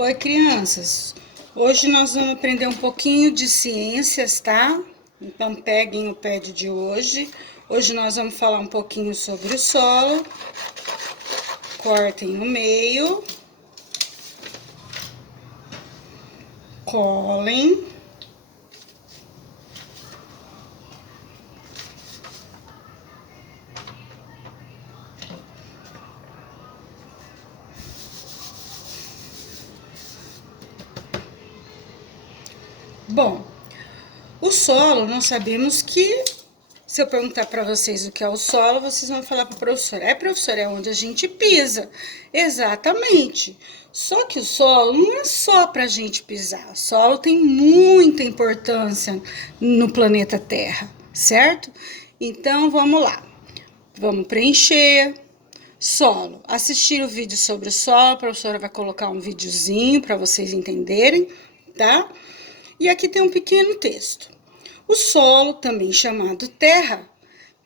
Oi, crianças. Hoje nós vamos aprender um pouquinho de ciências, tá? Então, peguem o pad de hoje. Hoje nós vamos falar um pouquinho sobre o solo. Cortem no meio. Colhem. Bom, o solo, nós sabemos que, se eu perguntar para vocês o que é o solo, vocês vão falar para o professor. Professor, é onde a gente pisa. Exatamente. Só que o solo não é só para a gente pisar. O solo tem muita importância no planeta Terra, certo? Então, vamos lá. Vamos preencher. Solo. Assistir o vídeo sobre o solo, a professora vai colocar um videozinho para vocês entenderem, tá? E aqui tem um pequeno texto. O solo, também chamado terra,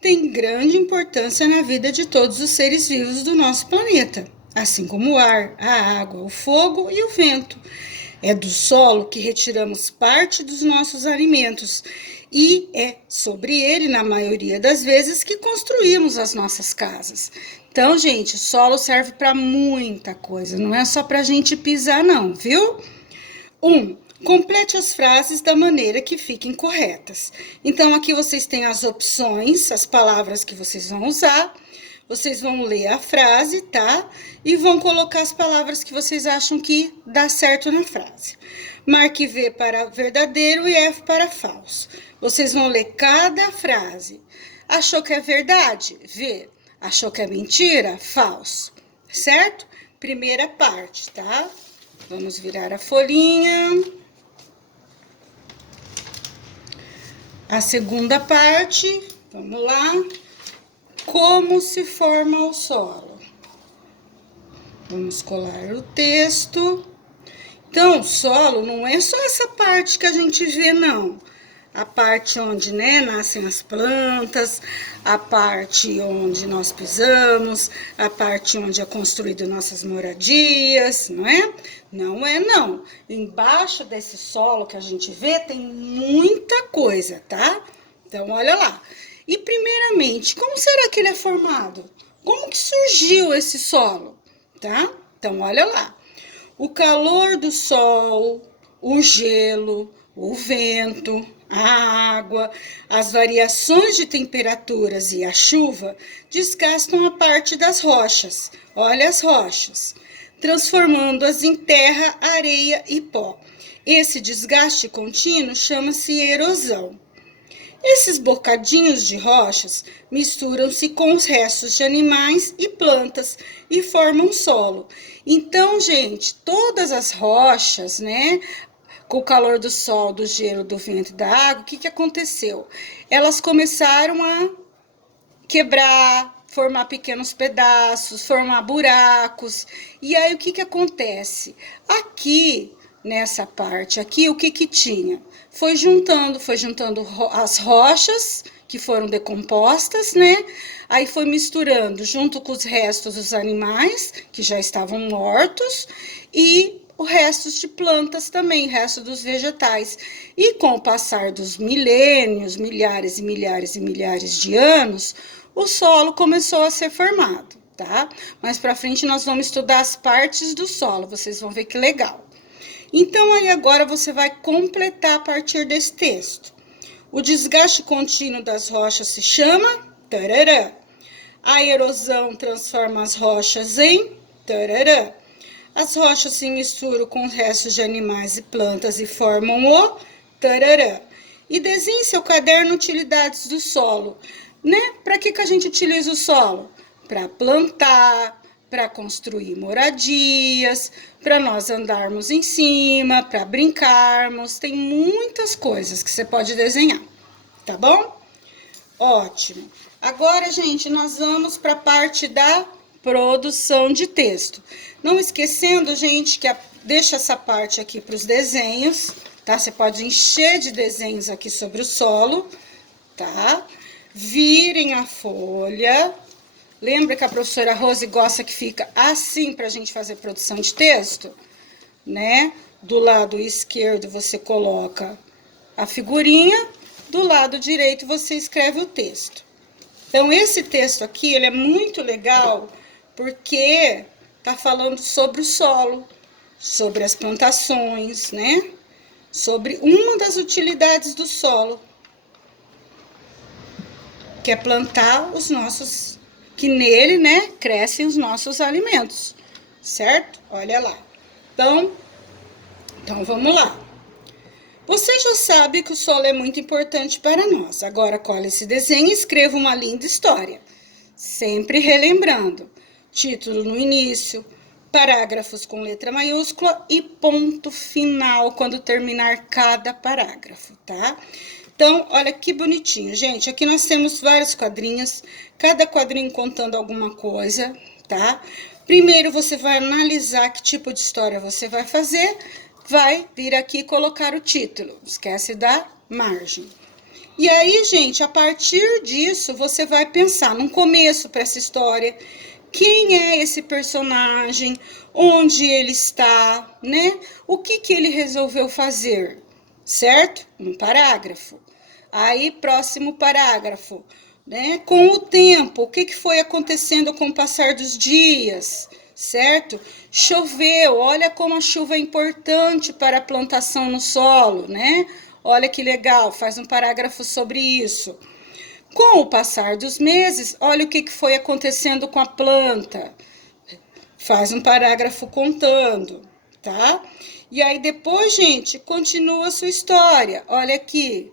tem grande importância na vida de todos os seres vivos do nosso planeta, assim como o ar, a água, o fogo e o vento. É do solo que retiramos parte dos nossos alimentos e é sobre ele, na maioria das vezes, que construímos as nossas casas. Então, gente, o solo serve para muita coisa, não é só para a gente pisar, não, viu? 1. Complete as frases da maneira que fiquem corretas. Então, aqui vocês têm as opções, as palavras que vocês vão usar. Vocês vão ler a frase, tá? E vão colocar as palavras que vocês acham que dá certo na frase. Marque V para verdadeiro e F para falso. Vocês vão ler cada frase. Achou que é verdade? V. Achou que é mentira? Falso. Certo? Primeira parte, tá? Vamos virar a folhinha. A segunda parte, vamos lá. Como se forma o solo? Vamos colar o texto. Então, o solo não é só essa parte que a gente vê, não. A parte onde, nascem as plantas, a parte onde nós pisamos, a parte onde é construído nossas moradias, não é? Não é, não. Embaixo desse solo que a gente vê tem muita coisa, tá? Então, olha lá. E, primeiramente, como será que ele é formado? Como que surgiu esse solo, tá? Então, olha lá. O calor do sol, o gelo, o vento, a água, as variações de temperaturas e a chuva desgastam a parte das rochas. Olha as rochas, transformando-as em terra, areia e pó. Esse desgaste contínuo chama-se erosão. Esses bocadinhos de rochas misturam-se com os restos de animais e plantas e formam solo. Então, gente, todas as rochas, com o calor do sol, do gelo, do vento e da água, o que aconteceu? Elas começaram a quebrar, formar pequenos pedaços, formar buracos. E aí, o que acontece? Aqui, nessa parte aqui, o que tinha? Foi juntando as rochas que foram decompostas, Aí foi misturando junto com os restos dos animais que já estavam mortos e o resto de plantas também, o resto dos vegetais. E com o passar dos milênios, milhares e milhares e milhares de anos, o solo começou a ser formado, tá? Mais para frente nós vamos estudar as partes do solo, vocês vão ver que legal. Então, aí agora você vai completar a partir desse texto. O desgaste contínuo das rochas se chama tarará. A erosão transforma as rochas em tarará. As rochas se misturam com restos de animais e plantas e formam o tarará. E desenhe seu caderno utilidades do solo. Para que a gente utiliza o solo? Para plantar, para construir moradias, para nós andarmos em cima, para brincarmos. Tem muitas coisas que você pode desenhar, tá bom? Ótimo. Agora, gente, nós vamos para a parte da produção de texto. Não esquecendo, gente, que deixa essa parte aqui para os desenhos, tá? Você pode encher de desenhos aqui sobre o solo, tá? Virem a folha. Lembra que a professora Rose gosta que fica assim para a gente fazer produção de texto? né? Do lado esquerdo você coloca a figurinha, do lado direito você escreve o texto. Então, esse texto aqui, ele é muito legal porque tá falando sobre o solo, sobre as plantações, né? Sobre uma das utilidades do solo, que é plantar os nossos, que nele, né, crescem os nossos alimentos, certo? Olha lá. Então vamos lá. Você já sabe que o solo é muito importante para nós. Agora, colhe esse desenho e escreva uma linda história. Sempre relembrando, título no início, parágrafos com letra maiúscula e ponto final quando terminar cada parágrafo, tá? Então, olha que bonitinho, gente. Aqui nós temos vários quadrinhos, cada quadrinho contando alguma coisa, tá? Primeiro você vai analisar que tipo de história você vai fazer, vai vir aqui e colocar o título. Não esquece da margem. E aí, gente, a partir disso, você vai pensar num começo para essa história. Quem é esse personagem? Onde ele está, né? O que ele resolveu fazer, certo? Um parágrafo. Aí, próximo parágrafo, né? Com o tempo, o que foi acontecendo com o passar dos dias, certo? Choveu, olha como a chuva é importante para a plantação no solo, né? Olha que legal, faz um parágrafo sobre isso. Com o passar dos meses, olha o que foi acontecendo com a planta. Faz um parágrafo contando, tá? E aí depois, gente, continua a sua história. Olha aqui.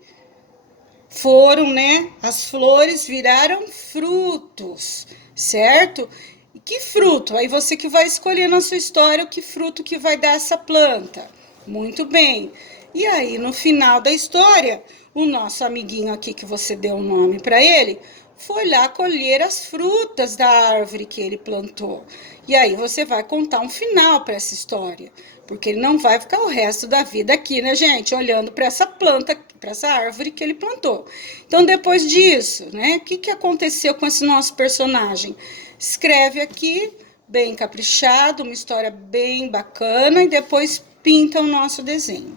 Foram, né? As flores viraram frutos, certo? E que fruto? Aí você que vai escolher na sua história o que fruto que vai dar essa planta. Muito bem. E aí, no final da história, o nosso amiguinho aqui que você deu o nome para ele, foi lá colher as frutas da árvore que ele plantou. E aí você vai contar um final para essa história, porque ele não vai ficar o resto da vida aqui, né, gente, olhando para essa planta, para essa árvore que ele plantou. Então, depois disso, né, o que aconteceu com esse nosso personagem? Escreve aqui, bem caprichado, uma história bem bacana, e depois pinta o nosso desenho,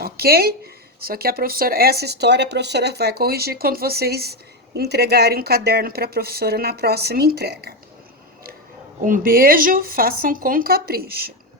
ok? Só que essa história a professora vai corrigir quando vocês entregarem um caderno para a professora na próxima entrega. Um beijo, façam com capricho.